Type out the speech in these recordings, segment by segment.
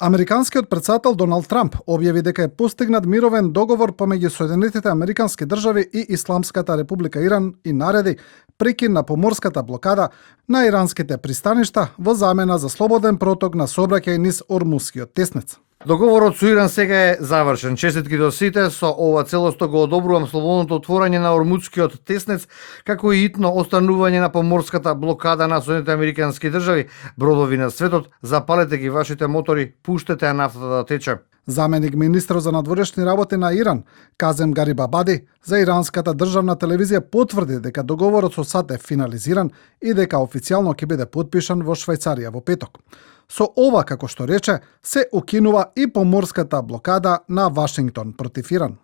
Американскиот претседател Доналд Трамп објави дека е постигнат мировен договор помеѓу Соединетите Американски држави и Исламската република Иран и нареди прекин на поморската блокада на иранските пристаништа во замена за слободен проток на сообраќај низ Ормускиот теснец. Договорот со Иран сега е завршен. Честитки до сите, со ова целосто го одобрувам слободното отворање на Ормускиот теснец, како и итно останување на поморската блокада на Соединетите Американски држави. Бродови на светот, запалете ги вашите мотори, пуштете нафтата да тече. Заменик министр за надворешни работи на Иран, Казем Гарибабади, за иранската државна телевизија потврди дека договорот со САД е финализиран и дека официјално ќе биде потпишан во Швајцарија во петок. Со ова, како што рече, се укинува и поморската блокада на Вашингтон против Иран.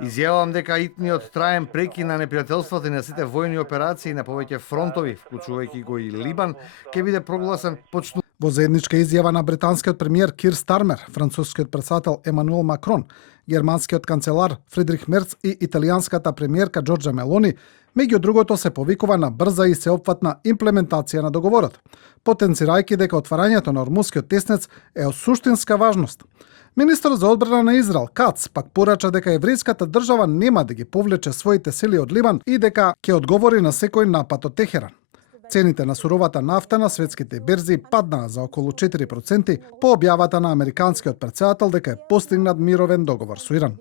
Изјавам дека итниот траен прекин на непријателството и на сите војни операции на повеќе фронтови, вклучувајќи го и Либан, ќе биде прогласен почнување. Во заедничка изјава на британскиот премиер Кир Стармер, францускиот претседател Емануел Макрон, германскиот канцелар Фридрих Мерц и италијанската премиерка Џорџа Мелони, меѓу другото се повикува на брза и сеопфатна имплементација на договорот, потенцирајќи дека отварањето на Ормускиот теснец е од суштинска важност. Министерот за одбрана на Израел Кац пак порача дека еврејската држава нема да ги повлече своите сили од Ливан и дека ќе одговори на секој напад од Техеран. Цените на суровата нафта на светските берзи паднаа за околу 4% по објавата на американскиот претседател дека е постигнат мировен договор со Иран.